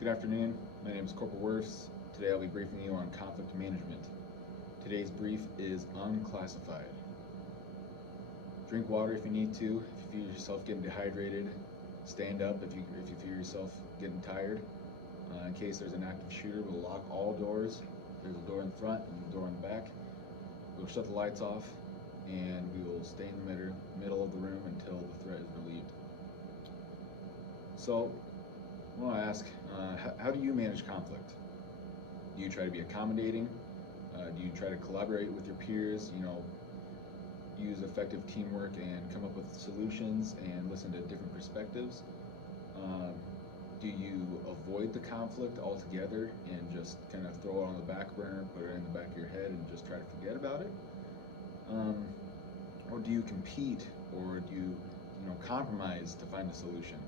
Good afternoon. My name is Corporal Wirfs. Today I'll be briefing you on conflict management. Today's brief is unclassified. Drink water if you need to. If you feel yourself getting dehydrated, stand up if you feel yourself getting tired. In case there's an active shooter, we'll lock all doors. There's a door in front and a door in the back. We'll shut the lights off and we will stay in the middle of the room until the threat is relieved. So, I want to ask, how do you manage conflict? Do you try to be accommodating? Do you try to collaborate with your peers? Use effective teamwork and come up with solutions and listen to different perspectives? Do you avoid the conflict altogether and just kind of throw it on the back burner, put it in the back of your head, and just try to forget about it? Or do you compete, or do you compromise to find a solution?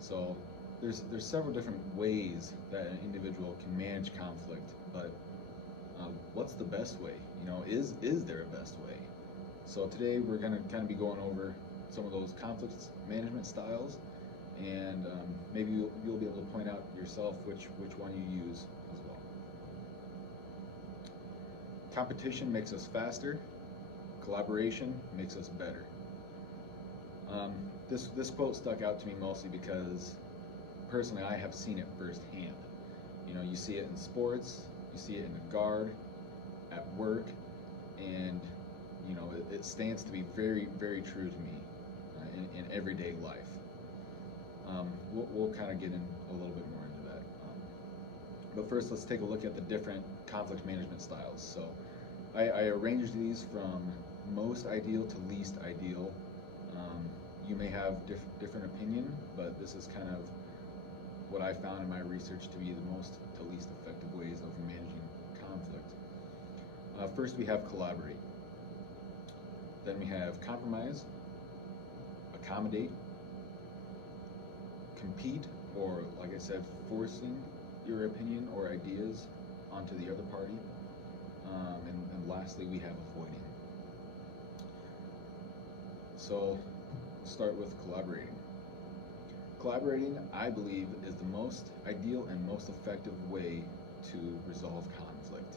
So there's several different ways that an individual can manage conflict, but what's the best way? Is there a best way? So today we're going to kind of be going over some of those conflict management styles, and maybe you'll be able to point out yourself which one you use as well. Competition makes us faster. Collaboration makes us better. This quote stuck out to me mostly because personally I have seen it firsthand. You see it in sports, you see it in the guard, at work, and it stands to be very, very true to me in everyday life. We'll kind of get in a little bit more into that. But first, let's take a look at the different conflict management styles. So I arranged these from most ideal to least ideal. You may have different opinion, but this is kind of what I found in my research to be the most to least effective ways of managing conflict. First, we have collaborate. Then we have compromise, accommodate, compete, or like I said, forcing your opinion or ideas onto the other party. And lastly, we have avoiding. So, let's start with collaborating. Collaborating, I believe, is the most ideal and most effective way to resolve conflict.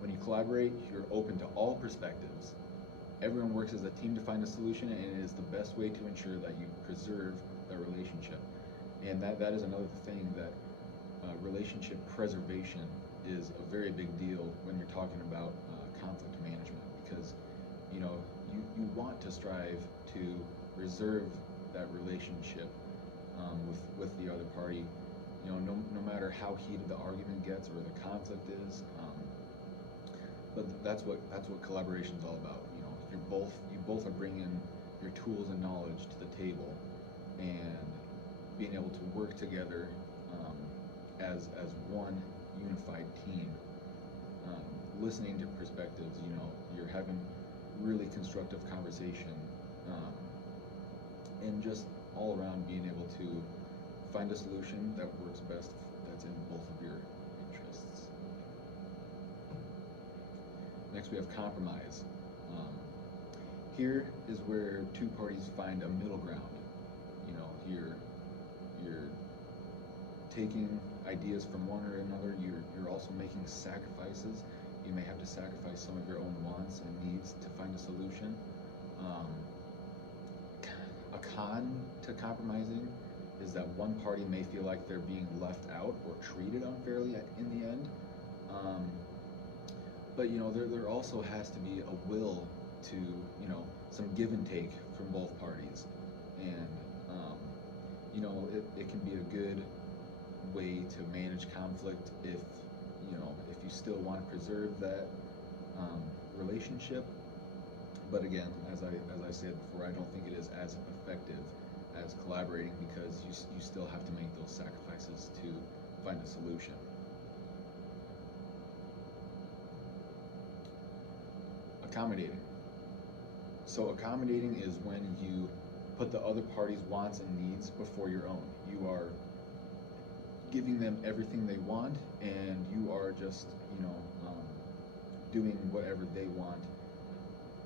When you collaborate, you're open to all perspectives. Everyone works as a team to find a solution, and it is the best way to ensure that you preserve the relationship. And that is another thing, that relationship preservation is a very big deal when you're talking about conflict management, because you want to strive to preserve that relationship with the other party, no matter how heated the argument gets or the conflict is. But that's what collaboration is all about. You both are bringing your tools and knowledge to the table, and being able to work together as one unified team. Listening to perspectives, you're having really constructive conversation, and just all around being able to find a solution that works best, that's in both of your interests. Next, we have compromise. Here is where two parties find a middle ground. You're taking ideas from one or another. You're also making sacrifices. You may have to sacrifice some of your own wants and needs to find a solution. A con to compromising is that one party may feel like they're being left out or treated unfairly in the end. But there also has to be a will to some give and take from both parties, and it can be a good way to manage conflict if you still want to preserve that relationship. But again, as I said before, I don't think it is as effective as collaborating, because you still have to make those sacrifices to find a solution. Accommodating. So accommodating is when you put the other party's wants and needs before your own. You are giving them everything they want, and you are just doing whatever they want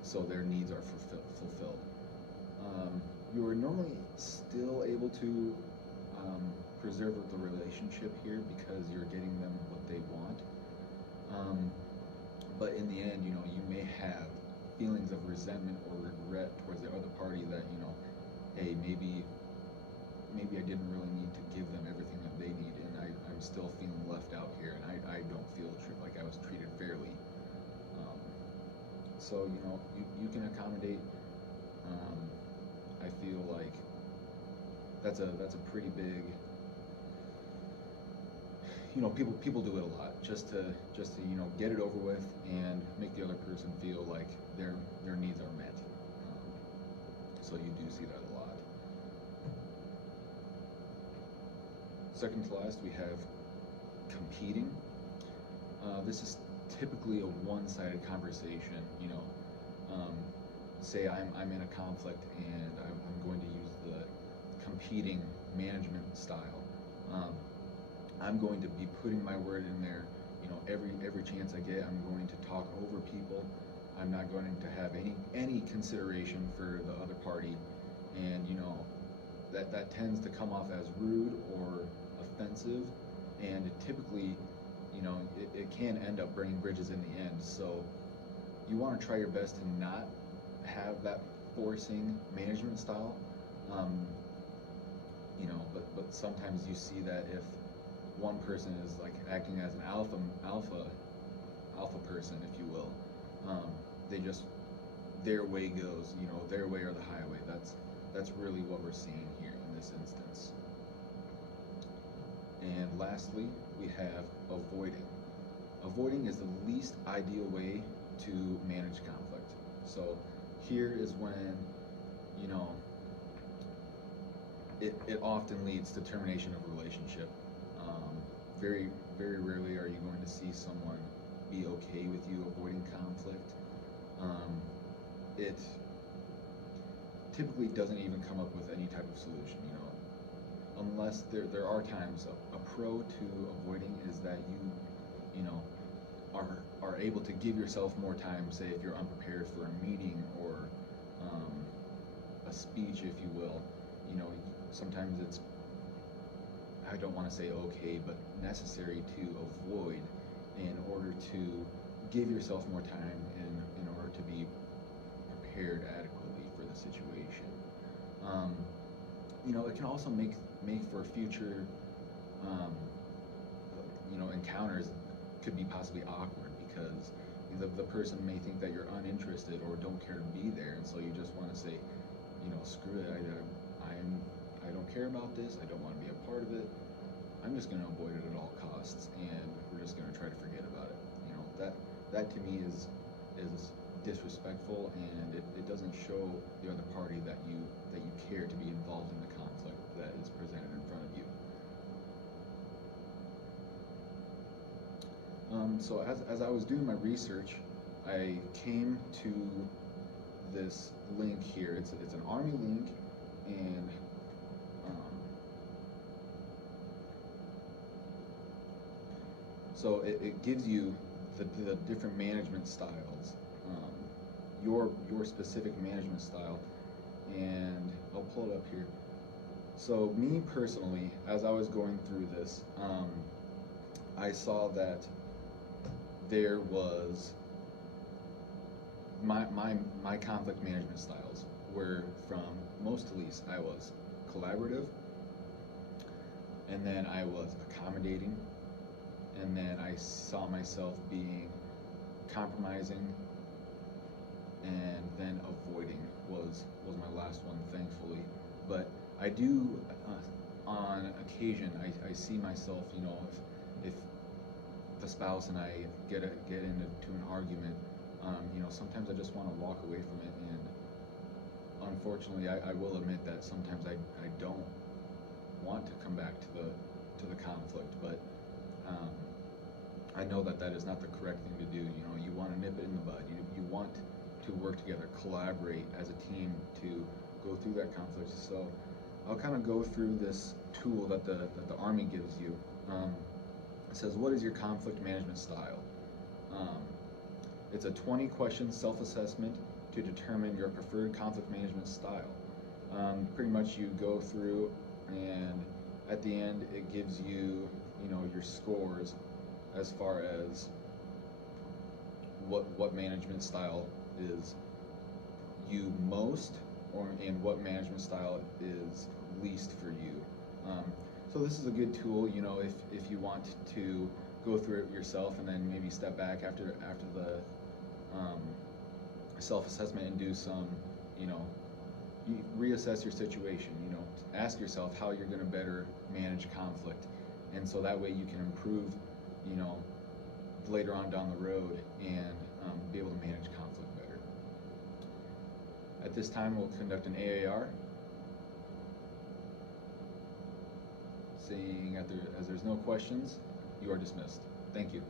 so their needs are fulfilled. You are normally still able to preserve the relationship here because you're getting them what they want. But in the end, you may have feelings of resentment or regret towards the other party that, hey, maybe I didn't really need to give them everything that they need, and I'm still feeling left out here, and I don't feel like I was treated fairly. So, you can accommodate. I feel like that's a pretty big, people do it a lot just to get it over with and make the other person feel like their needs are met. So you do see that a lot. Second to last, we have competing. This is typically a one-sided conversation. Say I'm in a conflict and I'm going to use the competing management style. I'm going to be putting my word in there. Every chance I get, I'm going to talk over people. I'm not going to have any consideration for the other party, and that tends to come off as rude or offensive, and it typically, it can end up burning bridges in the end. So you want to try your best to not have that forcing management style. But sometimes you see that if one person is like acting as an alpha person, if you will, they just, their way goes, their way or the highway. That's really what we're seeing here in this instance. And lastly, we have avoiding. Avoiding is the least ideal way to manage conflict. So here is when, it often leads to termination of a relationship. Very, very rarely are you going to see someone be okay with you avoiding conflict. It typically doesn't even come up with any type of solution, unless there are times a pro to avoiding is that you are able to give yourself more time, say if you're unprepared for a meeting or a speech, if you will. Sometimes it's, I don't want to say okay, but necessary to avoid in order to give yourself more time in order to be prepared adequately for the situation. It can also make for future encounters could be possibly awkward because the person may think that you're uninterested or don't care to be there, and so you just want to say, screw it, I don't care about this, I don't want to be a part of it, I'm just going to avoid it at all costs, and we're just going to try to forget about it. That to me is disrespectful, and it doesn't show the other party that you care to be involved in the conflict that is presented in front of you. So as I was doing my research, I came to this link here. It's an Army link, and so it gives you the different management styles, your specific management style, and I'll pull it up here. So me personally, as I was going through this, I saw that there was my conflict management styles were from most to least. I was collaborative, and then I was accommodating, and then I saw myself being compromising, and then avoiding was my last one, thankfully. But I do, on occasion, I see myself, if the spouse and I get into an argument, sometimes I just want to walk away from it, and unfortunately, I will admit that sometimes I don't want to come back to the conflict, but I know that is not the correct thing to do. You want to nip it in the bud. You want to work together, collaborate as a team to go through that conflict. So I'll kind of go through this tool that the Army gives you. It says, what is your conflict management style? It's a 20-question self-assessment to determine your preferred conflict management style. Pretty much you go through and at the end, it gives you, your scores as far as what management style is you most, and what management style is least for you. So this is a good tool, if you want to go through it yourself and then maybe step back after the self-assessment and do some, you reassess your situation, ask yourself how you're going to better manage conflict, and so that way you can improve, later on down the road, and be able to manage conflict better. At this time, we'll conduct an AAR. Seeing as there's no questions, you are dismissed. Thank you.